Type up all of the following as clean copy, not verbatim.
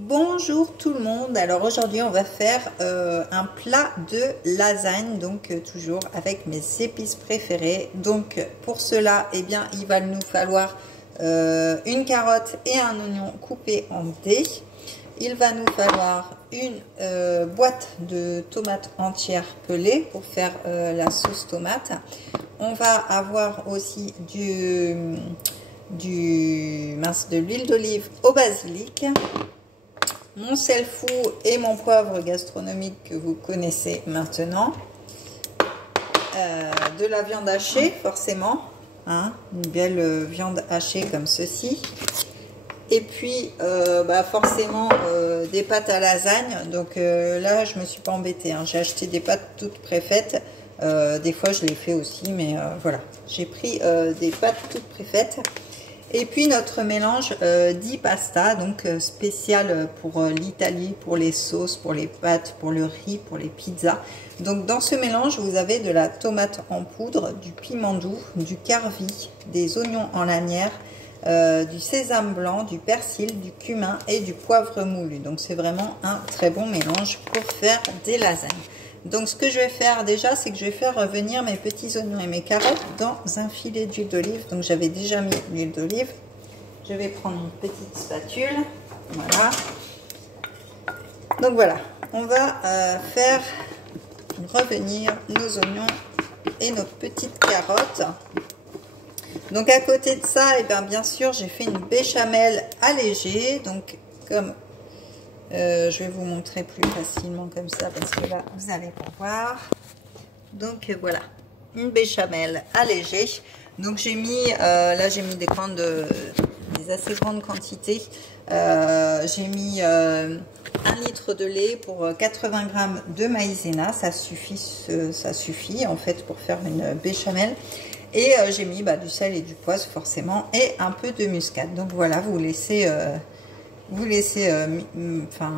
Bonjour tout le monde. Alors aujourd'hui on va faire un plat de lasagne, donc toujours avec mes épices préférées. Donc pour cela, eh bien il va nous falloir une carotte et un oignon coupé en dés. Il va nous falloir une boîte de tomates entières pelées pour faire la sauce tomate. On va avoir aussi de l'huile d'olive au basilic, mon sel fou et mon poivre gastronomique que vous connaissez maintenant, de la viande hachée forcément, hein, une belle viande hachée comme ceci, et puis forcément des pâtes à lasagne. Donc là je me suis pas embêtée, hein. J'ai acheté des pâtes toutes préfaites, des fois je les fais aussi, mais voilà, j'ai pris des pâtes toutes préfaites. Et puis notre mélange di pasta, donc spécial pour l'Italie, pour les sauces, pour les pâtes, pour le riz, pour les pizzas. Donc dans ce mélange, vous avez de la tomate en poudre, du piment doux, du carvi, des oignons en lanière, du sésame blanc, du persil, du cumin et du poivre moulu. Donc c'est vraiment un très bon mélange pour faire des lasagnes. Donc ce que je vais faire déjà, c'est que je vais faire revenir mes petits oignons et mes carottes dans un filet d'huile d'olive. Donc j'avais déjà mis l'huile d'olive. Je vais prendre une petite spatule. Voilà. Donc voilà, on va faire revenir nos oignons et nos petites carottes. Donc à côté de ça, et bien sûr, j'ai fait une béchamel allégée. Donc comme je vais vous montrer plus facilement comme ça, parce que là vous allez pas voir. Donc voilà, une béchamel allégée. Donc j'ai mis là j'ai mis des assez grandes quantités. J'ai mis 1 litre de lait pour 80 g de maïzena. Ça suffit en fait pour faire une béchamel. Et j'ai mis du sel et du poivre forcément, et un peu de muscade. Donc voilà, vous laissez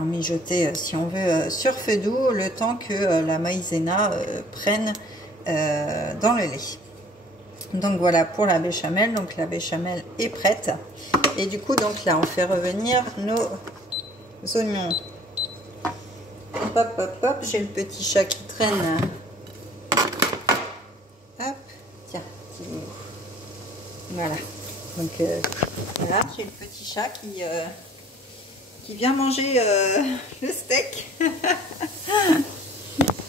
mijoter si on veut sur feu doux, le temps que la maïzena prenne dans le lait. Donc voilà pour la béchamel. Donc la béchamel est prête, et du coup donc là on fait revenir nos oignons. Hop hop hop, j'ai le petit chat qui traîne. Hop, tiens, voilà. Donc voilà, j'ai le petit chat qui vient manger le steak.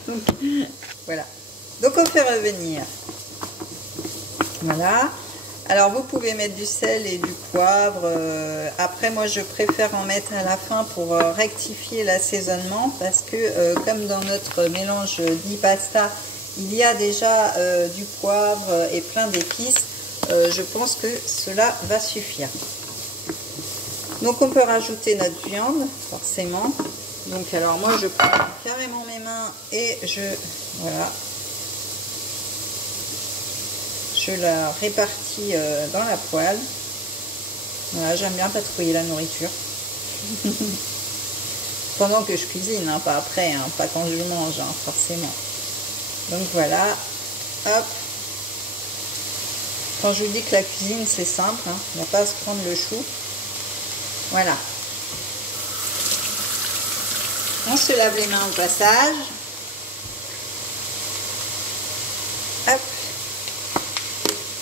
Donc voilà, donc on fait revenir. Voilà, alors vous pouvez mettre du sel et du poivre, après moi je préfère en mettre à la fin pour rectifier l'assaisonnement, parce que comme dans notre mélange di pasta il y a déjà du poivre et plein d'épices, je pense que cela va suffire. Donc on peut rajouter notre viande, forcément. Donc alors moi je prends carrément mes mains et je la répartis dans la poêle. Voilà, j'aime bien patrouiller la nourriture. Pendant que je cuisine, hein, pas après, hein, pas quand je mange, hein, forcément. Donc voilà, hop. Quand je vous dis que la cuisine c'est simple, hein, on ne va pas se prendre le chou. Voilà. On se lave les mains au passage. Hop.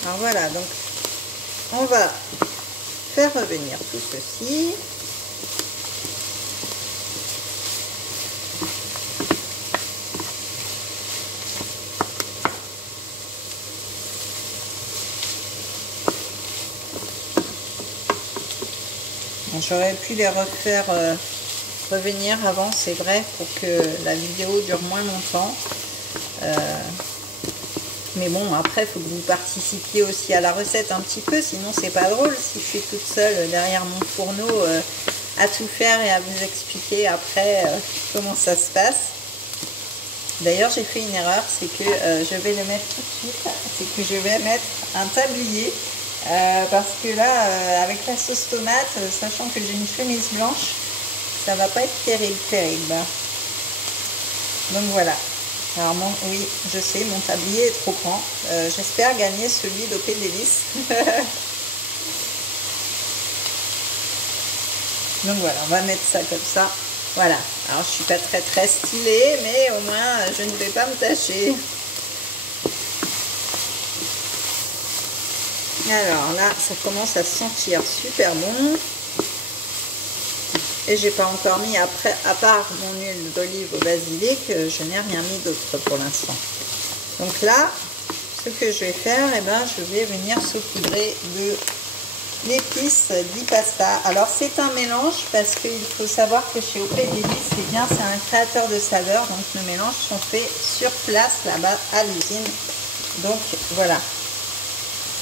Alors voilà, donc on va faire revenir tout ceci. J'aurais pu les refaire revenir avant, c'est vrai, pour que la vidéo dure moins longtemps. Mais bon, après, il faut que vous participiez aussi à la recette un petit peu, sinon c'est pas drôle si je suis toute seule derrière mon fourneau à tout faire et à vous expliquer après comment ça se passe. D'ailleurs, j'ai fait une erreur, c'est que je vais le mettre tout de suite, c'est que je vais mettre un tablier. Parce que là, avec la sauce tomate, sachant que j'ai une chemise blanche, ça va pas être terrible. Donc voilà. Alors oui, je sais, mon tablier est trop grand. J'espère gagner celui d'OP Délices. Donc voilà, on va mettre ça comme ça. Voilà, alors je suis pas très stylée, mais au moins je ne vais pas me tâcher. Alors là, ça commence à sentir super bon. Et j'ai pas encore mis après, à part mon huile d'olive au basilic, je n'ai rien mis d'autre pour l'instant. Donc là, ce que je vais faire, eh ben, je vais venir saupoudrer de l'épice di pasta. Alors c'est un mélange parce qu'il faut savoir que chez OP d'Épices, c'est bien, c'est un créateur de saveurs. Donc nos mélanges sont faits sur place là-bas à l'usine. Donc voilà.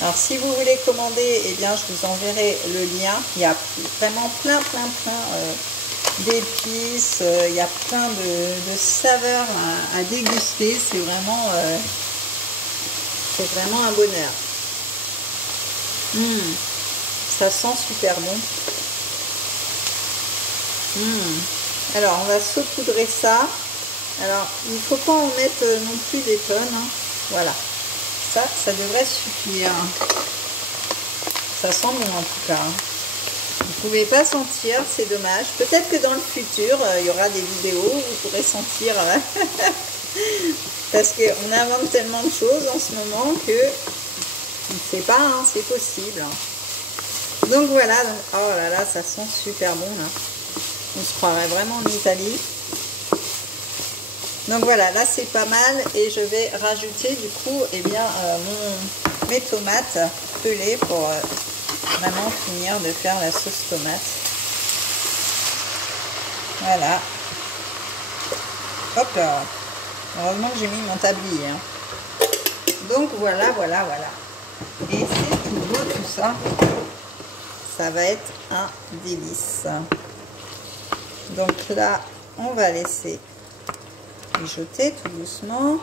Alors si vous voulez commander, eh bien je vous enverrai le lien. Il y a vraiment plein d'épices, il y a plein de saveurs à déguster. C'est vraiment un bonheur. Ça sent super bon. Alors on va saupoudrer ça. Alors il ne faut pas en mettre non plus des tonnes, hein. Voilà. Ça devrait suffire. Ça sent bon en tout cas. Vous ne pouvez pas sentir, c'est dommage. Peut-être que dans le futur, il y aura des vidéos où vous pourrez sentir. Parce qu'on invente tellement de choses en ce moment que on ne sait pas, hein, c'est possible. Donc voilà, donc, oh là là, ça sent super bon là. On se croirait vraiment en Italie. Donc voilà, là c'est pas mal et je vais rajouter du coup mes tomates pelées pour vraiment finir de faire la sauce tomate. Voilà. Hop là. Heureusement que j'ai mis mon tablier. Hein. Donc voilà. Et c'est tout beau tout ça. Ça va être un délice. Donc là, on va laisser mijoter tout doucement.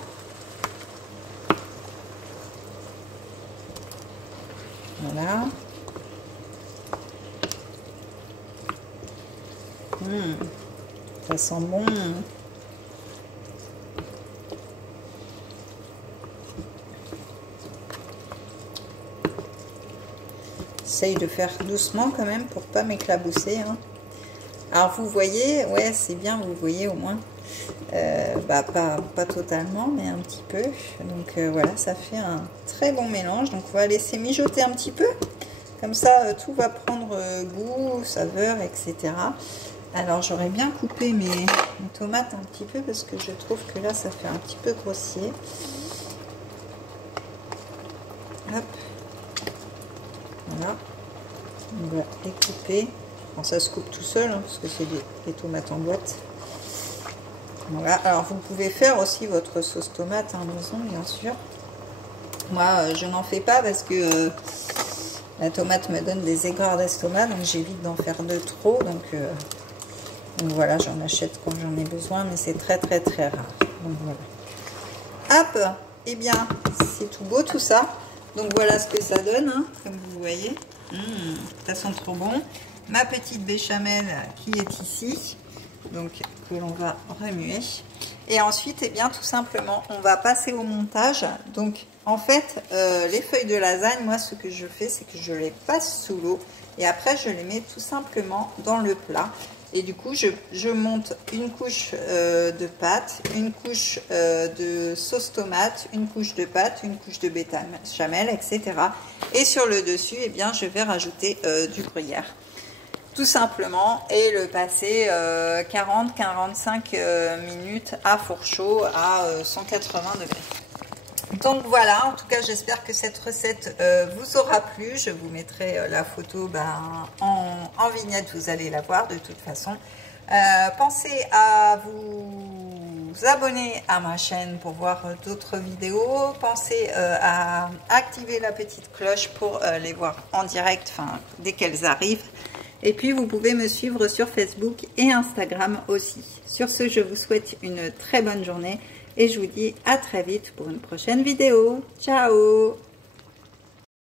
Voilà. Ça sent bon. J'essaye de faire doucement quand même pour pas m'éclabousser. Hein. Alors vous voyez, ouais c'est bien, vous voyez au moins. Pas totalement, mais un petit peu. Donc voilà, ça fait un très bon mélange. Donc on va laisser mijoter un petit peu. Comme ça, tout va prendre goût, saveur, etc. Alors j'aurais bien coupé mes tomates un petit peu parce que je trouve que là, ça fait un petit peu grossier. Hop. Voilà. On va les couper. Bon, ça se coupe tout seul, hein, parce que c'est des tomates en boîte. Voilà, alors vous pouvez faire aussi votre sauce tomate en maison, bien sûr. Moi, je n'en fais pas parce que la tomate me donne des aigreurs d'estomac, donc j'évite d'en faire de trop. Donc voilà, j'en achète quand j'en ai besoin, mais c'est très rare. Donc voilà. Hop, et bien, c'est tout beau tout ça. Donc voilà ce que ça donne, hein, comme vous voyez. Ça sent trop bon. Ma petite béchamel qui est ici. Donc que l'on va remuer et ensuite eh bien tout simplement on va passer au montage. Donc en fait les feuilles de lasagne, moi ce que je fais c'est que je les passe sous l'eau et après je les mets tout simplement dans le plat et du coup je monte une couche de pâte, une couche de sauce tomate, une couche de pâte, une couche de béchamel, etc. et sur le dessus eh bien je vais rajouter du gruyère tout simplement et le passer 40-45 minutes à four chaud à 180 degrés. Donc voilà, en tout cas j'espère que cette recette vous aura plu. Je vous mettrai la photo en vignette, vous allez la voir de toute façon. Pensez à vous abonner à ma chaîne pour voir d'autres vidéos. Pensez à activer la petite cloche pour les voir en direct dès qu'elles arrivent. Et puis, vous pouvez me suivre sur Facebook et Instagram aussi. Sur ce, je vous souhaite une très bonne journée et je vous dis à très vite pour une prochaine vidéo. Ciao!